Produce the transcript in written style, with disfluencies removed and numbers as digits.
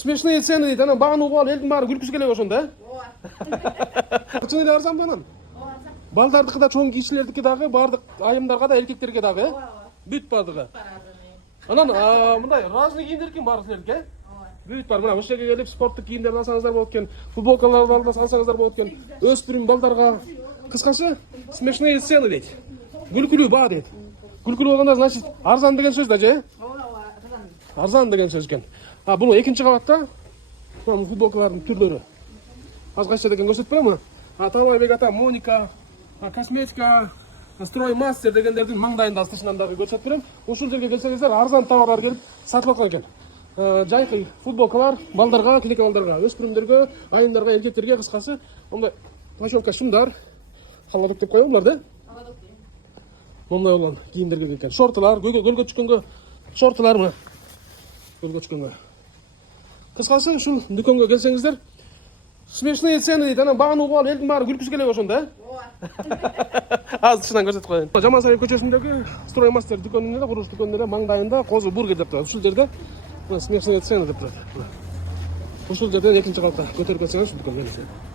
Смешные цены дейді, ана бағын уып алып, елдің бары күлкісі келе ошонда, Чын эле арзан бу анан? Балдардыкы да, чоң кишилердики дагы, бардык айымдарга да, эркектерге дагы, бүт бардыгы. Анан мындай разный кийимдер экен баары силердики, бүт бар. Мына ушул жерге келип спорттук кийимдерди алсаңыздар болот экен, футболкаларды алсаңыздар болот экен, өспүрүм балдарга. Кыскасы, смешные цены дейт. Күлкүлүү баа дейт. Күлкүлүү болгондо, значит, арзан деген сөз да же? Арзан деген сөз экен. Бул экинчи кабатта футболкалардын түрлөрү. Азгача деген көрсөтүп берем. Талайбек ата, Моника, косметика, строймастер дегендердин маңдайында астышынан дагы көрсөтүп берем. Ушул жерге келсеңиздер, арзан товарлар келип сатылып аткан экен. Жайкы футболкалар балдарга, килек балдарга, өспүрүмдөргө, айымдарга, эркектерге, кыскасы, мындай плащевка шумдар, халладук деп коебу буларды. Мындай болгон кийимдер келген экен. Шортулар, көлгө чыкканга шортулар мына. Көлгө чыкканга. Кыскасы, ушул дүкөнгө келсеңиздер, смешные цены дейді, ана бағын уып алып, елдің бары күлкісі келе ошонда. Аз тышынан көрсөтүп коеюн. Жамансарай көчөсүндөгү строймастер дүкөнүнө да, курулуш дүкөнүнө да маңдайында Козу бургер деп турат. Ушул жерде смешные цены деп турат. Ушул жерден экинчи кабатта көтөрүп келсеңиз, ушул дүкөнгө келиңиз.